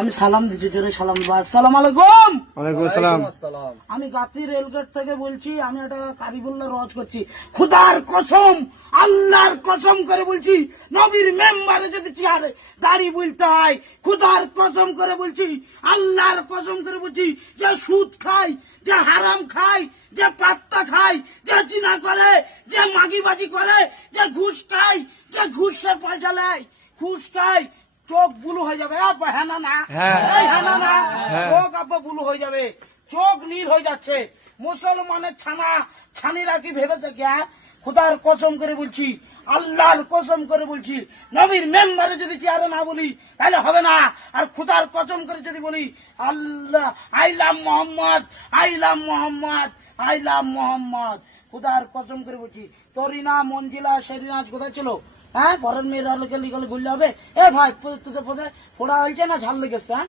আমি সালাম দিচ্ছি, জোরে সালাম দিবা। আসসালামু আলাইকুম। ওয়ালাইকুম আসসালাম। আমি গাতি রেলগেট থেকে বলছি। আমি একটা কারিবুল্লাহ রজ করছি। খুদার কসম, আল্লাহর কসম করে বলছি, নবীর মেম্বারে যদি চেয়ারে দাড়ি বলতে হয়, খুদার কসম করে বলছি, আল্লাহর কসম করে বলছি, যে সুদ খায়, যে হারাম খায়, যে পাত্তা খায়, যে জিনা করে, যে মাগিবাজি করে, যে ঘুষ খায়, যে ঘুষের পয়সা নেয়, ঘুষ খায়, চোখ বুলু হয়ে যাবে। হ্যাঁ না না, এই হ্যাঁ না না, চোখ আব্বা বুলু হয়ে যাবে, চোখ নীল হয়ে যাচ্ছে। মুসলমানের ছানা ছানিরা কি ভেবেছে কে? খুদার কসম করে বলছি, আল্লাহর কসম করে বলছি, নবীর মেম্বারে যদি চেয়ারে না বলি তাহলে হবে না। আর খুদার কসম করে যদি বলি, আল্লাহ আইলাম মোহাম্মদ, আইলাম মোহাম্মদ, আইলাম মোহাম্মদ, খুদার কসম করে বলছি। তরিনা, মঞ্জিলা, শেরিনাজ কোথায় ছিল? হ্যাঁ, পরের মেয়েরা লোকে লিখলে ভুললে হবে। এ ভাই, তোদের পথে ফোড়া হয়েছে না ঝাল লেগেছে? হ্যাঁ।